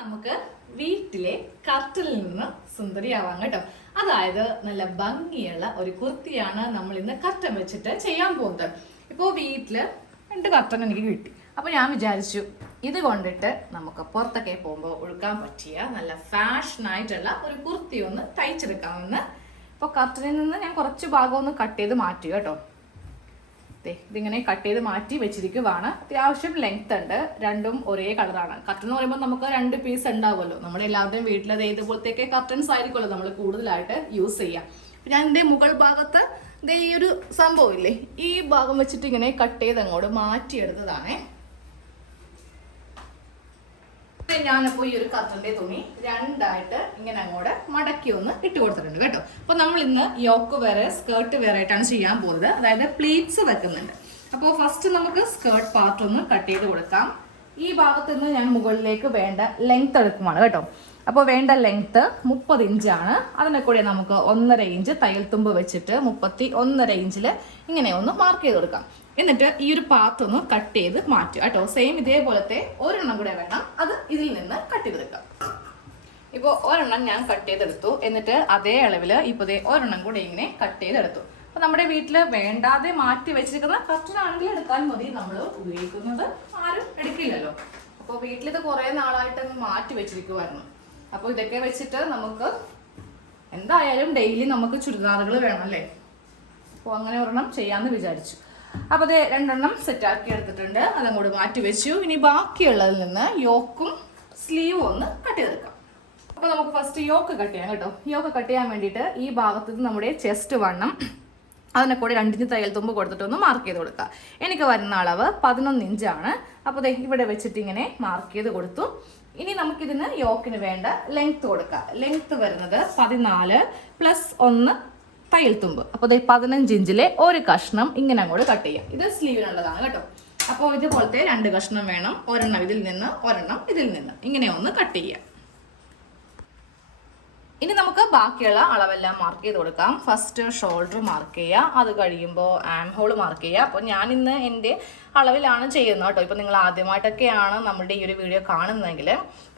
നമുക്ക് വീട്ടിലെ കർട്ടനിൽ നിന്ന് സുന്ദരിയാവാം കേട്ടോ. അതായത് നല്ല ഭംഗിയുള്ള ഒരു കുർത്തിയാണ് നമ്മൾ ഇന്ന് കർട്ടൻ വെച്ചിട്ട് ചെയ്യാൻ പോകുന്നത്. ഇപ്പോൾ വീട്ടില് 2 കർട്ടൻ എനിക്ക് കിട്ടി. അപ്പൊ ഞാൻ വിചാരിച്ചു ഇത് കൊണ്ടിട്ട് നമുക്ക് പുറത്തൊക്കെ പോകുമ്പോൾ ഉടുക്കാൻ പറ്റിയ നല്ല ഫാഷനായിട്ടുള്ള ഒരു കുർത്തി ഒന്ന് തയ്ച്ചെടുക്കാമെന്ന്. ഇപ്പോൾ കർട്ടനിൽ നിന്ന് ഞാൻ കുറച്ച് ഭാഗം ഒന്ന് കട്ട് ചെയ്ത് മാറ്റി കേട്ടോ. ഇതിങ്ങനെ കട്ട് ചെയ്ത് മാറ്റി വെച്ചിരിക്കുവാണ്. അത്യാവശ്യം ലെങ്ത് ഉണ്ട്, രണ്ടും ഒരേ കളറാണ്. കർട്ടൻ എന്ന് പറയുമ്പോൾ നമുക്ക് 2 പീസ് ഉണ്ടാവുമല്ലോ. നമ്മുടെ എല്ലാവരുടെയും വീട്ടിലത് ഇതുപോലത്തേക്ക് കർട്ടൻസ് ആയിരിക്കുമല്ലോ നമ്മൾ കൂടുതലായിട്ട് യൂസ് ചെയ്യാം. ഞാൻ എൻ്റെ മുകൾ ഭാഗത്ത് ഈ ഒരു സംഭവം ഇല്ലേ, ഈ ഭാഗം വെച്ചിട്ട് ഇങ്ങനെ കട്ട് ചെയ്ത് അങ്ങോട്ട് മാറ്റിയെടുത്തതാണേ. ഞാനിപ്പോൾ ഈ ഒരു കർട്ടന്റെ തുണി രണ്ടായിട്ട് ഇങ്ങനെ അങ്ങോട്ട് മടക്കി ഒന്ന് ഇട്ട് കൊടുത്തിട്ടുണ്ട് കേട്ടോ. അപ്പൊ നമ്മൾ ഇന്ന് യോക്ക് വേറെ സ്കേർട്ട് വേറെ ആയിട്ടാണ് ചെയ്യാൻ പോകുന്നത്. അതായത് പ്ലീറ്റ്സ് വെക്കുന്നുണ്ട്. അപ്പോൾ ഫസ്റ്റ് നമുക്ക് സ്കേർട്ട് പാർട്ട് ഒന്ന് കട്ട് ചെയ്ത് കൊടുക്കാം. ഈ ഭാഗത്ത് നിന്ന് ഞാൻ മുകളിലേക്ക് വേണ്ട ലെങ്ത് എടുക്കുവാണ് കേട്ടോ. അപ്പോൾ വേണ്ട ലെങ്ത് 30 ഇഞ്ചാണ്. അതിനെ കൂടെ നമുക്ക് 1.5 ഇഞ്ച് തയ്യൽ തുമ്പ് വെച്ചിട്ട് 31.5 ഇഞ്ചിൽ ഇങ്ങനെ ഒന്ന് മാർക്ക് ചെയ്ത് കൊടുക്കാം. എന്നിട്ട് ഈ ഒരു പാർട്ട് ഒന്ന് കട്ട് ചെയ്ത് മാറ്റുക കേട്ടോ. സെയിം ഇതേപോലത്തെ ഒരെണ്ണം കൂടെ വേണം, അത് ഇതിൽ നിന്ന് കട്ട് ചെയ്തെടുക്കാം. ഇപ്പോൾ ഒരെണ്ണം ഞാൻ കട്ട് ചെയ്തെടുത്തു. എന്നിട്ട് അതേ അളവിൽ ഇപ്പോൾ ഒരെണ്ണം കൂടെ ഇങ്ങനെ കട്ട് ചെയ്തെടുത്തു. അപ്പോൾ നമ്മുടെ വീട്ടിൽ വേണ്ടാതെ മാറ്റി വെച്ചിരിക്കുന്ന കർട്ടനാണെങ്കിൽ എടുക്കാൻ മതി. നമ്മൾ ഉപയോഗിക്കുന്നത് ആരും എടുക്കില്ലല്ലോ. അപ്പോൾ വീട്ടിലിത് കുറേ നാളായിട്ട് മാറ്റി വെച്ചിരിക്കുമായിരുന്നു. അപ്പോൾ ഇതൊക്കെ വെച്ചിട്ട് നമുക്ക് എന്തായാലും ഡെയിലി നമുക്ക് ചുരിദാറുകൾ വേണം അല്ലേ. അപ്പോൾ അങ്ങനെ ഒരെണ്ണം ചെയ്യാമെന്ന് വിചാരിച്ചു. അപ്പോൾ അത് 2 എണ്ണം സെറ്റാക്കി എടുത്തിട്ടുണ്ട്. അതങ്ങോട്ട് മാറ്റി വെച്ചു. ഇനി ബാക്കിയുള്ളതിൽ നിന്ന് യോക്കും സ്ലീവും ഒന്ന് കട്ട് ചെയ്തെടുക്കാം. അപ്പോൾ നമുക്ക് ഫസ്റ്റ് യോക്ക് കട്ട് ചെയ്യാം കേട്ടോ. യോക്ക് കട്ട് ചെയ്യാൻ വേണ്ടിയിട്ട് ഈ ഭാഗത്ത് നമ്മുടെ ചെസ്റ്റ് വണ്ണം അതിനെ കൂടെ 2 ഇഞ്ച് തയ്യൽ തുമ്പ് കൊടുത്തിട്ടൊന്ന് മാർക്ക് ചെയ്ത് കൊടുക്കുക. എനിക്ക് വരുന്ന അളവ് 11 ഇഞ്ചാണ്. അപ്പോൾ ഇവിടെ വെച്ചിട്ട് ഇങ്ങനെ മാർക്ക് ചെയ്ത് കൊടുത്തു. ഇനി നമുക്കിതിന് യോക്കിന് വേണ്ട ലെങ്ത് കൊടുക്കാം. ലെങ്ത് വരുന്നത് 14 + 1 തയ്യൽ തുമ്പ്. അപ്പോൾ 15 ഇഞ്ചിലെ ഒരു കഷ്ണം ഇങ്ങനെ അങ്ങോട്ട് കട്ട് ചെയ്യാം. ഇത് സ്ലീവിനുള്ളതാണ് കേട്ടോ. അപ്പോൾ ഇതുപോലത്തെ 2 കഷ്ണം വേണം. ഒരെണ്ണം ഇതിൽ നിന്ന്, ഒരെണ്ണം ഇതിൽ നിന്ന്, ഇങ്ങനെ ഒന്ന് കട്ട് ചെയ്യാം. ഇനി നമുക്ക് ബാക്കിയുള്ള അളവെല്ലാം മാർക്ക് ചെയ്ത് കൊടുക്കാം. ഫസ്റ്റ് ഷോൾഡർ മാർക്ക് ചെയ്യുക. അത് കഴിയുമ്പോൾ ആം ഹോൾ മാർക്ക് ചെയ്യുക. അപ്പോൾ ഞാനിന്ന് എൻ്റെ അളവിലാണ് ചെയ്യുന്നത് കേട്ടോ. ഇപ്പോൾ നിങ്ങൾ ആദ്യമായിട്ടൊക്കെയാണ് നമ്മുടെ ഈ ഒരു വീഡിയോ കാണുന്നതെങ്കിൽ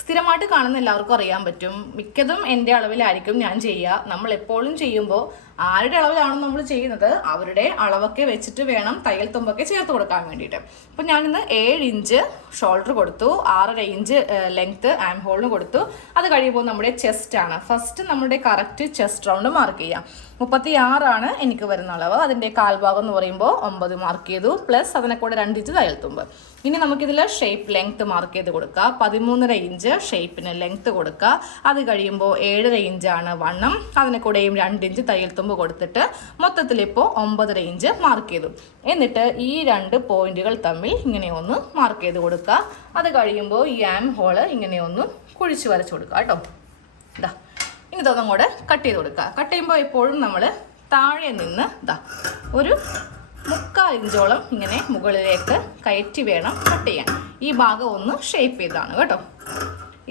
സ്ഥിരമായിട്ട് കാണുന്ന എല്ലാവർക്കും അറിയാൻ പറ്റും. മിക്കതും എൻ്റെ അളവിലായിരിക്കും ഞാൻ ചെയ്യുക. നമ്മൾ എപ്പോഴും ചെയ്യുമ്പോൾ ആരുടെ അളവിലാണോ നമ്മൾ ചെയ്യുന്നത് അവരുടെ അളവൊക്കെ വെച്ചിട്ട് വേണം തയ്യൽ തുമ്പൊക്കെ ചേർത്ത് കൊടുക്കാൻ വേണ്ടിയിട്ട്. അപ്പോൾ ഞാനിന്ന് 7 ഇഞ്ച് ഷോൾഡർ കൊടുത്തു, 6.5 ഇഞ്ച് ലെങ്ത്ത് ആം ഹോളിന് കൊടുത്തു. അത് കഴിയുമ്പോൾ നമ്മുടെ ചെസ്റ്റാണ്. ഫസ്റ്റ് നമ്മുടെ കറക്റ്റ് ചെസ്റ്റ് റൗണ്ട് മാർക്ക് ചെയ്യാം. 36 എനിക്ക് വരുന്ന അളവ്. അതിൻ്റെ കാൽഭാഗം എന്ന് പറയുമ്പോൾ 9 മാർക്ക് ചെയ്തു, പ്ലസ് അതിനെ കൂടെ 2 ഇഞ്ച് തയ്യൽ തുമ്പ്. ഇനി നമുക്കിതിൽ ഷേപ്പ് ലെങ്ത്ത് മാർക്ക് ചെയ്ത് കൊടുക്കുക. 13.5 ഇഞ്ച് ഷേപ്പിന് ലെങ്ത്ത് കൊടുക്കുക. അത് കഴിയുമ്പോൾ 7.5 ഇഞ്ചാണ് വണ്ണം. അതിനെ കൂടെയും 2 ഇഞ്ച് തയ്യൽ തുമ്പ് കൊടുത്തിട്ട് മൊത്തത്തിൽ ഇപ്പോൾ 9.5 ഇഞ്ച് മാർക്ക് ചെയ്തു. എന്നിട്ട് ഈ 2 പോയിന്റുകൾ തമ്മിൽ ഇങ്ങനെ ഒന്ന് മാർക്ക് ചെയ്ത് കൊടുക്കുക. അത് കഴിയുമ്പോൾ ഈ ആം ഹോള് ഇങ്ങനെ ഒന്ന് കുഴിച്ച് വരച്ച് കൊടുക്കുക കേട്ടോ. ഇതാ ഇനി ഇതൊന്നും കൂടെ കട്ട് ചെയ്ത് കൊടുക്കുക. കട്ട് ചെയ്യുമ്പോൾ എപ്പോഴും നമ്മൾ താഴെ നിന്ന് ഒരു 3/4 ഇഞ്ചോളം ഇങ്ങനെ മുകളിലേക്ക് കയറ്റി വേണം കട്ട് ചെയ്യാൻ. ഈ ഭാഗം ഒന്ന് ഷേപ്പ് ചെയ്താണ് കേട്ടോ.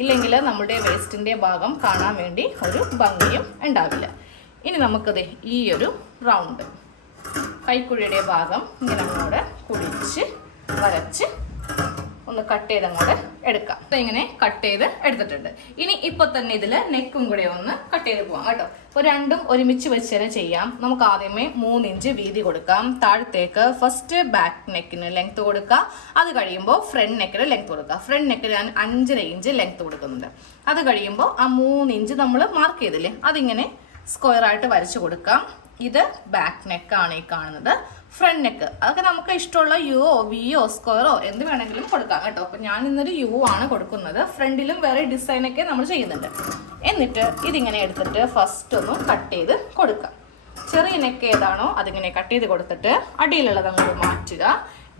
ഇല്ലെങ്കിൽ നമ്മുടെ വേസ്റ്റിൻ്റെ ഭാഗം കാണാൻ വേണ്ടി ഒരു ഭംഗിയും ഉണ്ടാവില്ല. ഇനി നമുക്കത് ഈ ഒരു റൗണ്ട് കൈക്കുഴിയുടെ ഭാഗം ഇങ്ങനെ അങ്ങോട്ട് കുഴിച്ച് വരച്ച് ഒന്ന് കട്ട് ചെയ്ത് അങ്ങോട്ട് എടുക്കാം. ഇങ്ങനെ കട്ട് ചെയ്ത് എടുത്തിട്ടുണ്ട്. ഇനി ഇപ്പൊ തന്നെ ഇതിൽ നെക്കും കൂടെ ഒന്ന് കട്ട് ചെയ്ത് പോവാം കേട്ടോ. അപ്പോൾ രണ്ടും ഒരുമിച്ച് വെച്ച് തന്നെ ചെയ്യാം. നമുക്ക് ആദ്യമേ 3 ഇഞ്ച് വീതി കൊടുക്കാം. താഴത്തേക്ക് ഫസ്റ്റ് ബാക്ക് നെക്കിന് ലെങ്ത് കൊടുക്കുക. അത് കഴിയുമ്പോൾ ഫ്രണ്ട് നെക്കിന് ലെങ്ത് കൊടുക്കുക. ഫ്രണ്ട് നെക്കിന് ഞാൻ 5.5 ഇഞ്ച് ലെങ്ത് കൊടുക്കുന്നുണ്ട്. അത് കഴിയുമ്പോൾ ആ 3 ഇഞ്ച് നമ്മൾ മാർക്ക് ചെയ്തില്ലേ, അതിങ്ങനെ സ്ക്വയറായിട്ട് വരച്ചു കൊടുക്കാം. ഇത് ബാക്ക് നെക്കാണ് ഈ കാണുന്നത്. ഫ്രണ്ട് നെക്ക് അതൊക്കെ നമുക്ക് ഇഷ്ടമുള്ള യുവോ വിയോ സ്ക്വയറോ എന്ത് വേണമെങ്കിലും കൊടുക്കാം കേട്ടോ. അപ്പം ഞാൻ ഇന്നൊരു യു ആണ് കൊടുക്കുന്നത്. ഫ്രണ്ടിലും വേറെ ഡിസൈനൊക്കെ നമ്മൾ ചെയ്യുന്നുണ്ട്. എന്നിട്ട് ഇതിങ്ങനെ എടുത്തിട്ട് ഫസ്റ്റ് ഒന്ന് കട്ട് ചെയ്ത് കൊടുക്കാം. ചെറിയ നെക്ക് ഏതാണോ അതിങ്ങനെ കട്ട് ചെയ്ത് കൊടുത്തിട്ട് അടിയിലുള്ളത് അങ്ങോട്ട് മാറ്റുക.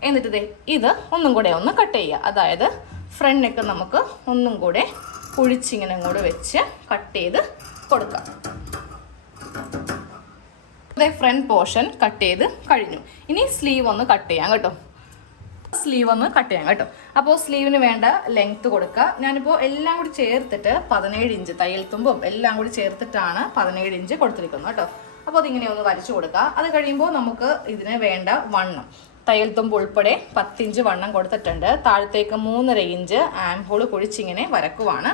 എന്നിട്ട് ഇത് ഒന്നും കൂടെ ഒന്ന് കട്ട് ചെയ്യുക. അതായത് ഫ്രണ്ട് നെക്ക് നമുക്ക് ഒന്നും കൂടെ കുഴിച്ചിങ്ങനെ അങ്ങോട്ട് വെച്ച് കട്ട് ചെയ്ത് കൊടുക്കാം. ഫ്രണ്ട് പോർഷൻ കട്ട് ചെയ്ത് കഴിഞ്ഞു. ഇനി സ്ലീവ് ഒന്ന് കട്ട് ചെയ്യാം കേട്ടോ. അപ്പോൾ സ്ലീവിന് വേണ്ട ലെങ്ത് കൊടുക്കുക. ഞാനിപ്പോൾ എല്ലാം കൂടി ചേർത്തിട്ട് 17 ഇഞ്ച് തയ്യൽ തുമ്പും എല്ലാം കൂടി ചേർത്തിട്ടാണ് 17 ഇഞ്ച് കൊടുത്തിരിക്കുന്നത് കേട്ടോ. അപ്പോൾ അതിങ്ങനെ ഒന്ന് വരച്ചു കൊടുക്കുക. അത് കഴിയുമ്പോൾ നമുക്ക് ഇതിന് വേണ്ട വണ്ണം തയ്യൽ തുമ്പ് ഉൾപ്പെടെ 10 ഇഞ്ച് വണ്ണം കൊടുത്തിട്ടുണ്ട്. താഴത്തേക്ക് 3.5 ഇഞ്ച് ആം ഹോൾ കുഴിച്ചിങ്ങനെ വരക്കുവാണ്.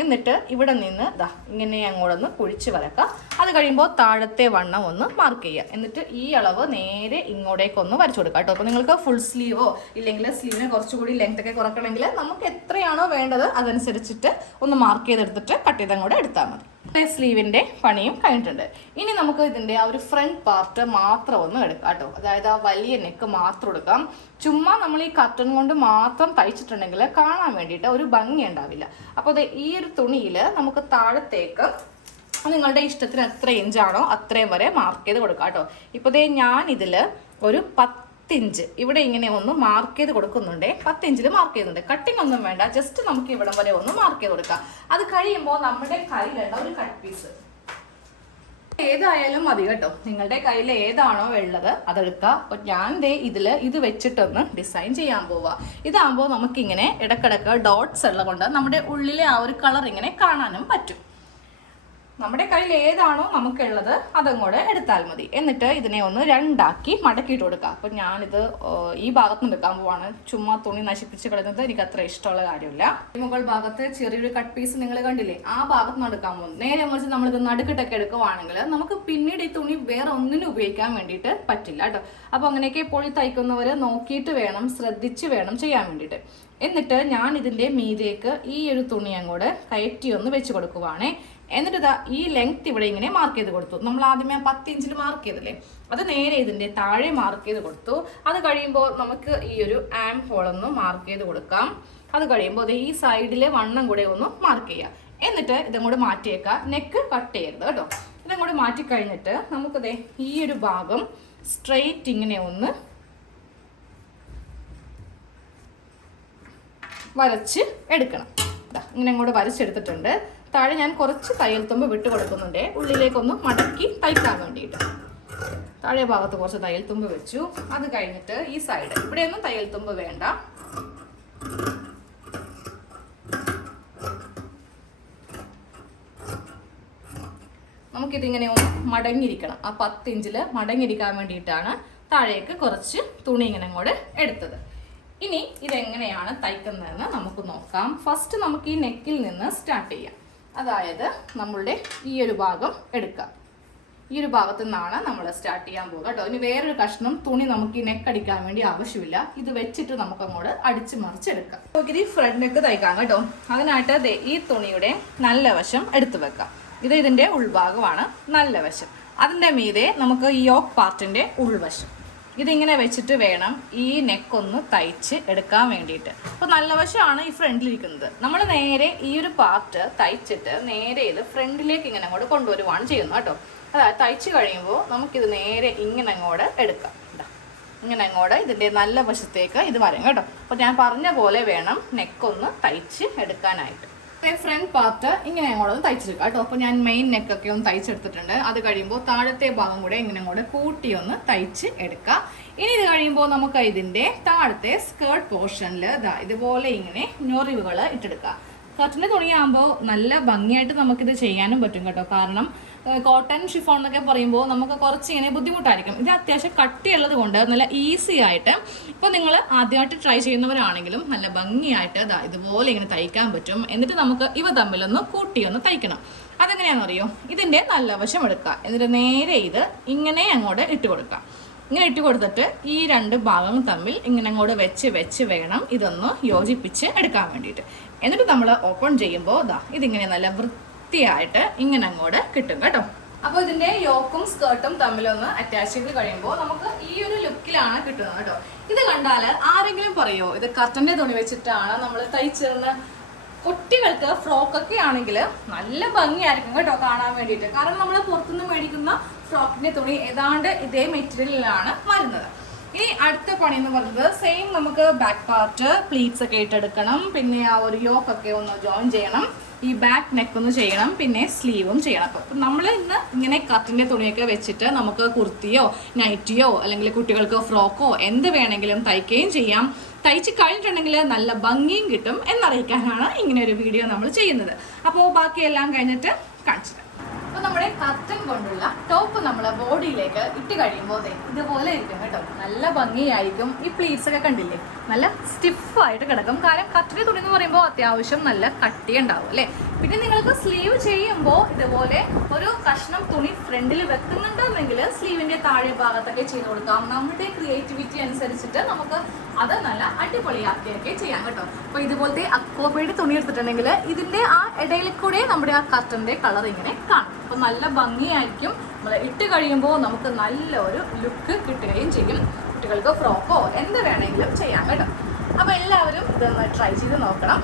എന്നിട്ട് ഇവിടെ നിന്ന് ഇങ്ങനെ അങ്ങോട്ടൊന്ന് കുഴിച്ച് വരക്കാം. അത് കഴിയുമ്പോൾ താഴത്തെ വണ്ണം ഒന്ന് മാർക്ക് ചെയ്യുക. എന്നിട്ട് ഈ അളവ് നേരെ ഇങ്ങോട്ടേക്കൊന്ന് വരച്ചു കൊടുക്കാം കേട്ടോ. അപ്പോൾ നിങ്ങൾക്ക് ഫുൾ സ്ലീവോ ഇല്ലെങ്കിൽ സ്ലീവിനെ കുറച്ചുകൂടി ലെങ്ത് ഒക്കെ കുറക്കണമെങ്കിൽ നമുക്ക് എത്രയാണോ വേണ്ടത് അതനുസരിച്ചിട്ട് ഒന്ന് മാർക്ക് ചെയ്തെടുത്തിട്ട് കട്ട് ചെയ്ത് അങ്ങോട്ട് എടുത്താൽ മതി. സ്ലീവിൻ്റെ പണിയും കഴിഞ്ഞിട്ടുണ്ട്. ഇനി നമുക്ക് ഇതിൻ്റെ ആ ഒരു ഫ്രണ്ട് പാർട്ട് മാത്രം ഒന്ന് എടുക്കാം കേട്ടോ. അതായത് ആ വലിയ നെക്ക് മാത്രം എടുക്കാം. ചുമ്മാ നമ്മൾ ഈ കർട്ടൺ കൊണ്ട് മാത്രം തയ്ച്ചിട്ടുണ്ടെങ്കിൽ കാണാൻ വേണ്ടിയിട്ട് ഒരു ഭംഗി ഉണ്ടാവില്ല. അപ്പോൾ ഈ ഒരു തുണിയിൽ നമുക്ക് താഴത്തേക്ക് നിങ്ങളുടെ ഇഷ്ടത്തിന് എത്ര ഇഞ്ചാണോ അത്രയും വരെ മാർക്ക് ചെയ്ത് കൊടുക്കാം കേട്ടോ. ഇപ്പോൾ ഞാൻ ഇതിൽ ഒരു 10 ഇഞ്ച് ഇവിടെ ഇങ്ങനെ ഒന്ന് മാർക്ക് ചെയ്ത് കൊടുക്കുന്നുണ്ട്. 10 ഇഞ്ചിൽ മാർക്ക് ചെയ്യുന്നുണ്ട്. കട്ടിങ് ഒന്നും വേണ്ട, ജസ്റ്റ് നമുക്ക് ഇവിടം വരെ ഒന്ന് മാർക്ക് ചെയ്ത് കൊടുക്കാം. അത് കഴിയുമ്പോൾ നമ്മുടെ കയ്യിലുള്ള ഒരു കട്ട് പീസ് ഏതായാലും മതി കേട്ടോ. നിങ്ങളുടെ കയ്യിൽ ഏതാണോ ഉള്ളത് അതെടുക്കുക. അപ്പോൾ ഞാൻ ഇത് വെച്ചിട്ടൊന്ന് ഡിസൈൻ ചെയ്യാൻ പോവുക. ഇതാകുമ്പോൾ നമുക്കിങ്ങനെ ഇടക്കിടക്ക് ഡോട്ട്സ് ഉള്ളത് കൊണ്ട് നമ്മുടെ ഉള്ളിലെ ആ ഒരു കളർ ഇങ്ങനെ കാണാനും പറ്റും. നമ്മുടെ കയ്യിൽ ഏതാണോ നമുക്കുള്ളത് അതങ്ങോട്ട് എടുത്താൽ മതി. എന്നിട്ട് ഇതിനെ ഒന്ന് രണ്ടാക്കി മടക്കിയിട്ട് കൊടുക്കുക. അപ്പം ഞാനിത് ഈ ഭാഗത്തുനിന്ന് എടുക്കാൻ പോവാണ്. ചുമ്മാ തുണി നശിപ്പിച്ച് കളയുന്നത് എനിക്ക് അത്ര ഇഷ്ടമുള്ള കാര്യമില്ല. മുകൾ ഭാഗത്ത് ചെറിയൊരു കട്ട് പീസ് നിങ്ങൾ കണ്ടില്ലേ, ആ ഭാഗത്തുനിന്ന് എടുക്കാൻ പോകുന്നു. നേരെ മറിച്ച് നമ്മളിത് നടുക്കിട്ടൊക്കെ എടുക്കുവാണെങ്കിൽ നമുക്ക് പിന്നീട് ഈ തുണി വേറെ ഒന്നിനും ഉപയോഗിക്കാൻ വേണ്ടിയിട്ട് പറ്റില്ല കേട്ടോ. അപ്പോൾ അങ്ങനെയൊക്കെ പൊളി തയ്ക്കുന്നവർ നോക്കിയിട്ട് വേണം, ശ്രദ്ധിച്ച് വേണം ചെയ്യാൻ വേണ്ടിയിട്ട്. എന്നിട്ട് ഞാൻ ഇതിൻ്റെ മീതേക്ക് ഈ ഒരു തുണി അങ്ങോട്ട് കയറ്റി ഒന്ന് വെച്ച് കൊടുക്കുവാണേ. എന്നിട്ട് ഈ ലെങ്ത് ഇവിടെ ഇങ്ങനെ മാർക്ക് ചെയ്ത് കൊടുത്തു. നമ്മൾ ആദ്യമേ 10 ഇഞ്ചിൽ മാർക്ക് ചെയ്തില്ലേ, അത് നേരെ ഇതിൻ്റെ താഴെ മാർക്ക് ചെയ്ത് കൊടുത്തു. അത് കഴിയുമ്പോൾ നമുക്ക് ഈ ഒരു ആം ഹോളൊന്ന് മാർക്ക് ചെയ്ത് കൊടുക്കാം. അത് കഴിയുമ്പോൾ ഈ സൈഡിലെ വണ്ണം കൂടെ ഒന്ന് മാർക്ക് ചെയ്യാം. എന്നിട്ട് ഇതങ്ങോട്ട് മാറ്റിയേക്കാം. നെക്ക് കട്ട് ചെയ്യരുത് കേട്ടോ. ഇതങ്ങോട്ട് മാറ്റി കഴിഞ്ഞിട്ട് നമുക്കതേ ഈ ഒരു ഭാഗം സ്ട്രെയിറ്റ് ഇങ്ങനെ ഒന്ന് വരച്ച് എടുക്കണം. ഇങ്ങനെ അങ്ങോട്ട് വരച്ചെടുത്തിട്ടുണ്ട്. താഴെ ഞാൻ കുറച്ച് തയ്യൽ തുമ്പ് വിട്ട് കൊടുക്കുന്നുണ്ട്, ഉള്ളിലേക്കൊന്ന് മടക്കി തയ്ക്കാൻ വേണ്ടിയിട്ട്. താഴെ ഭാഗത്ത് കുറച്ച് തയ്യൽ തുമ്പ് വെച്ചു. അത് കഴിഞ്ഞിട്ട് ഈ സൈഡ് ഇവിടെയൊന്നും തയ്യൽ തുമ്പ് വേണ്ട. നമുക്കിതിങ്ങനെ ഒന്ന് മടങ്ങിയിരിക്കണം. ആ 10 ഇഞ്ചിൽ മടങ്ങിയിരിക്കാൻ വേണ്ടിയിട്ടാണ് താഴേക്ക് കുറച്ച് തുണി ഇങ്ങനെ അങ്ങോട്ട് എടുത്തത്. ഇനി ഇതെങ്ങനെയാണ് തയ്ക്കുന്നതെന്ന് നമുക്ക് നോക്കാം. ഫസ്റ്റ് നമുക്ക് ഈ നെക്കിൽ നിന്ന് സ്റ്റാർട്ട് ചെയ്യാം. അതായത് നമ്മളുടെ ഈ ഒരു ഭാഗം എടുക്കാം. ഈ ഒരു ഭാഗത്തു നിന്നാണ് നമ്മൾ സ്റ്റാർട്ട് ചെയ്യാൻ പോകുക കേട്ടോ. ഇനി വേറൊരു കഷ്ണം തുണി നമുക്ക് ഈ നെക്ക് അടിക്കാൻ വേണ്ടി ആവശ്യമില്ല. ഇത് വെച്ചിട്ട് നമുക്ക് അങ്ങോട്ട് അടിച്ച് മറിച്ചെടുക്കാം. നമുക്കിത് ഫ്രണ്ട് നെക്ക് തയ്ക്കാം കേട്ടോ. അതിനായിട്ട് ഈ തുണിയുടെ നല്ല വശം എടുത്തു വെക്കാം. ഇത് ഇതിൻ്റെ ഉൾഭാഗമാണ്, നല്ല വശം. അതിൻ്റെ മീതെ നമുക്ക് ഈ യോക്ക് പാർട്ടിൻ്റെ ഉൾവശം ഇതിങ്ങനെ വെച്ചിട്ട് വേണം ഈ നെക്കൊന്ന് തയ്ച്ച് എടുക്കാൻ വേണ്ടിയിട്ട്. അപ്പോൾ നല്ല വശമാണ് ഈ ഫ്രണ്ടിലിരിക്കുന്നത്. നമ്മൾ നേരെ ഈ ഒരു പാർട്ട് തയ്ച്ചിട്ട് നേരെ ഇത് ഫ്രണ്ടിലേക്ക് ഇങ്ങനെ അങ്ങോട്ട് കൊണ്ടുവരുവാണ് ചെയ്യുന്നത് കേട്ടോ. അതായത് തയ്ച്ച് കഴിയുമ്പോൾ നമുക്കിത് നേരെ ഇങ്ങനെ അങ്ങോട്ട് എടുക്കാം. ഇങ്ങനെ അങ്ങോട്ട് ഇതിൻ്റെ നല്ല വശത്തേക്ക് ഇത് വരും കേട്ടോ. അപ്പോൾ ഞാൻ പറഞ്ഞ പോലെ വേണം നെക്കൊന്ന് തയ്ച്ച് എടുക്കാനായിട്ട്. ഫ്രണ്ട് പാർട്ട് ഇങ്ങനെ അങ്ങോട്ട് തയ്ച്ചെടുക്കാം കേട്ടോ. അപ്പോൾ ഞാൻ മെയിൻ നെക്കൊക്കെ ഒന്ന് തയ്ച്ചെടുത്തിട്ടുണ്ട്. അത് കഴിയുമ്പോൾ താഴത്തെ ഭാഗം കൂടെ ഇങ്ങനെ അങ്ങോട്ട് കൂട്ടി ഒന്ന് തയ്ച്ച് എടുക്കാം. ഇനി ഇത് കഴിയുമ്പോൾ നമുക്ക് ഇതിൻ്റെ താഴത്തെ സ്കേർട്ട് പോർഷനിൽ ഇതുപോലെ ഇങ്ങനെ ഞൊറിവുകൾ ഇട്ടെടുക്കാം. കർട്ടൻ്റെ തുണിയാകുമ്പോൾ നല്ല ഭംഗിയായിട്ട് നമുക്കിത് ചെയ്യാനും പറ്റും കേട്ടോ. കാരണം കോട്ടൺ ഷിഫോൺ എന്നൊക്കെ പറയുമ്പോൾ നമുക്ക് കുറച്ച് ഇങ്ങനെ ബുദ്ധിമുട്ടായിരിക്കും. ഇത് അത്യാവശ്യം കട്ടിയുള്ളത് കൊണ്ട് നല്ല ഈസി ആയിട്ട് ഇപ്പോൾ നിങ്ങൾ ആദ്യമായിട്ട് ട്രൈ ചെയ്യുന്നവരാണെങ്കിലും നല്ല ഭംഗിയായിട്ട് ഇതുപോലെ ഇങ്ങനെ തയ്ക്കാൻ പറ്റും. എന്നിട്ട് നമുക്ക് ഇവ തമ്മിലൊന്ന് കൂട്ടിയൊന്ന് തയ്ക്കണം. അതെങ്ങനെയാണെന്ന് അറിയോ, ഇതിൻ്റെ നല്ല വശം എടുക്കുക. എന്നിട്ട് നേരെ ഇത് ഇങ്ങനെ അങ്ങോട്ട് ഇട്ട് കൊടുക്കാം. ഇങ്ങനെ ഇട്ട് കൊടുത്തിട്ട് ഈ രണ്ട് ഭാഗം തമ്മിൽ ഇങ്ങനെ അങ്ങോട്ട് വെച്ച് വേണം ഇതൊന്ന് യോജിപ്പിച്ച് എടുക്കാൻ വേണ്ടിയിട്ട്. എന്നിട്ട് നമ്മൾ ഓപ്പൺ ചെയ്യുമ്പോൾ ഇതിങ്ങനെ നല്ല വൃത്തിയായിട്ട് ഇങ്ങനെ അങ്ങോട്ട് കിട്ടും കേട്ടോ. അപ്പോൾ ഇതിൻ്റെ യോക്കും സ്കേർട്ടും തമ്മിലൊന്ന് അറ്റാച്ച് ചെയ്ത് കഴിയുമ്പോൾ നമുക്ക് ഈ ഒരു ലുക്കിലാണ് കിട്ടുന്നത് കേട്ടോ. ഇത് കണ്ടാൽ ആരെങ്കിലും പറയോ ഇത് കർട്ടൻ്റെ തുണി വെച്ചിട്ടാണ് നമ്മൾ തയ്ച്ചതെന്ന്? കുട്ടികൾക്ക് ഫ്രോക്കൊക്കെ ആണെങ്കിൽ നല്ല ഭംഗിയായിരിക്കും കേട്ടോ കാണാൻ വേണ്ടിയിട്ട്. കാരണം നമ്മൾ പുറത്തുനിന്ന് മേടിക്കുന്ന ഫ്രോക്കിൻ്റെ തുണി ഏതാണ്ട് ഇതേ മെറ്റീരിയലിലാണ് വരുന്നത്. ഇനി അടുത്ത പണി എന്ന് പറയുന്നത് സെയിം നമുക്ക് ബാക്ക് പാർട്ട് പ്ലീറ്റ്സ് ഒക്കെ ഇട്ടെടുക്കണം. പിന്നെ ആ ഒരു യോക്കൊക്കെ ഒന്ന് ജോയിൻ ചെയ്യണം. ഈ ബാക്ക് നെക്ക് ഒന്ന് ചെയ്യണം. പിന്നെ സ്ലീവും ചെയ്യണം. അപ്പം നമ്മൾ ഇന്ന് ഇങ്ങനെ കർട്ടൻ്റെ തുണിയൊക്കെ വെച്ചിട്ട് നമുക്ക് കുർത്തിയോ നൈറ്റിയോ അല്ലെങ്കിൽ കുട്ടികൾക്ക് ഫ്രോക്കോ എന്ത് വേണമെങ്കിലും തയ്ക്കുകയും ചെയ്യാം. തയ്ച്ച് കഴിഞ്ഞിട്ടുണ്ടെങ്കിൽ നല്ല ഭംഗിയും കിട്ടും എന്നറിയിക്കാനാണ് ഇങ്ങനെ ഒരു വീഡിയോ നമ്മൾ ചെയ്യുന്നത്. അപ്പോൾ ബാക്കിയെല്ലാം കഴിഞ്ഞിട്ട് കാണിച്ചു തരാം. അപ്പോൾ നമ്മുടെ കർട്ടൻ കൊണ്ടുള്ള ടോപ്പ് നമ്മൾ ബോഡിയിലേക്ക് ഇട്ട് കഴിയുമ്പോൾ ഇതുപോലെ ഇരിക്കും കേട്ടോ. നല്ല ഭംഗിയായിരിക്കും. ഈ പ്ലീറ്റ്സ് ഒക്കെ കണ്ടില്ലേ, നല്ല സ്റ്റിഫായിട്ട് കിടക്കും. കാരണം കർട്ടൻ്റെ തുണി എന്ന് പറയുമ്പോൾ അത്യാവശ്യം നല്ല കട്ടി ഉണ്ടാവും അല്ലേ. പിന്നെ നിങ്ങൾക്ക് സ്ലീവ് ചെയ്യുമ്പോൾ ഇതുപോലെ ഒരു കഷ്ണം തുണി ഫ്രണ്ടിൽ വെക്കുന്നുണ്ടെങ്കിൽ സ്ലീവിൻ്റെ താഴെ ഭാഗത്തൊക്കെ ചെയ്ത് കൊടുക്കാം. നമ്മുടെ ക്രിയേറ്റിവിറ്റി അനുസരിച്ചിട്ട് നമുക്ക് അത് നല്ല അടിപൊളിയാക്കിയൊക്കെ ചെയ്യാം കേട്ടോ. അപ്പോൾ ഇതുപോലത്തെ അക്വാബേഡ് തുണി എടുത്തിട്ടുണ്ടെങ്കിൽ ഇതിൻ്റെ ആ ഇടയിൽ കൂടെ നമ്മുടെ ആ കർട്ടൻ്റെ കളർ ഇങ്ങനെ കാണും. അപ്പോൾ നല്ല ഭംഗിയായിരിക്കും. നമ്മൾ ഇട്ട് കഴിയുമ്പോൾ നമുക്ക് നല്ലൊരു ലുക്ക് കിട്ടുകയും ചെയ്യും. കുട്ടികൾക്ക് ഫ്രോക്കോ എന്ത് വേണമെങ്കിലും ചെയ്യാം കേട്ടോ. അപ്പോൾ എല്ലാവരും ഇതൊന്ന് ട്രൈ ചെയ്ത് നോക്കണം.